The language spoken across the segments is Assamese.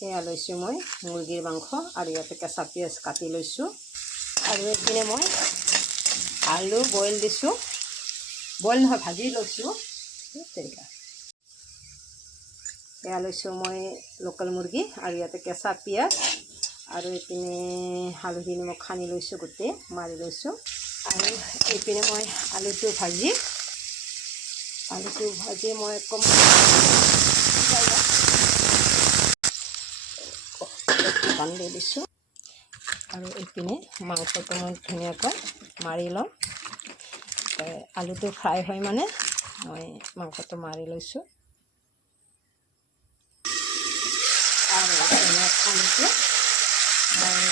এয়া লৈছোঁ মই মুৰ্গীৰ মাংস আৰু ইয়াতে কেঁচা পিঁয়াজ কাটি লৈছোঁ আৰু এইপিনে মই আলু বইল দিছোঁ, বইল নহয় ভাজি লৈছোঁ। তেনেকুৱা এয়া লৈছোঁ মই লোকেল মুৰ্গী আৰু ইয়াতে কেঁচা পিঁয়াজ আৰু এইপিনে হালধি নিমখ সানি লৈছোঁ, গোটেই মাৰি লৈছোঁ। আৰু এইপিনে মই আলুটো ভাজি মই অকণমান দি দিছোঁ আৰু এইপিনে মাংসটো মই ধুনীয়াকৈ মাৰি ল'ম। আলুটো ফ্ৰাই হয় মানে মই মাংসটো মাৰি লৈছোঁ আৰু আলুটো মই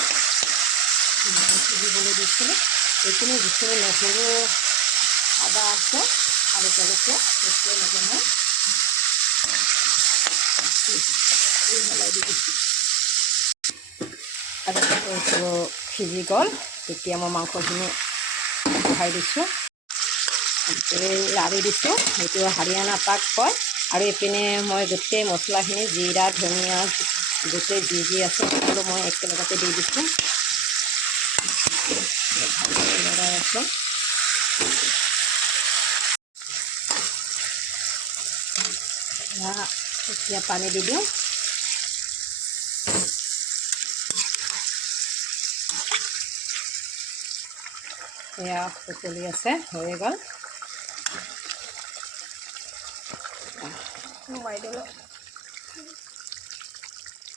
সিজিবলৈ দিছিলোঁ। এইপিনে যিখিনি নহৰু আদা আছে আৰু জলকীয়া সেইটোৱে লাগে মই মিলাই দি দিছোঁ আৰু এইটো সিজি গ'ল। তেতিয়া মই মাংসখিনি বহাই দিছোঁ, লাৰি দিছোঁ, সেইটো হাৰিয়ানা পাক কয়। আৰু এইপিনে মই গোটেই মছলাখিনি জিৰা ধনিয়া গোটেই যি আছে সকলো মই একেলগতে দি দিছোঁ। লৰাই আছোঁ। এতিয়া পানী দি দিওঁ। এয়া উতলি আছে, হৈ গ'ল। সোমাই দিলোঁ।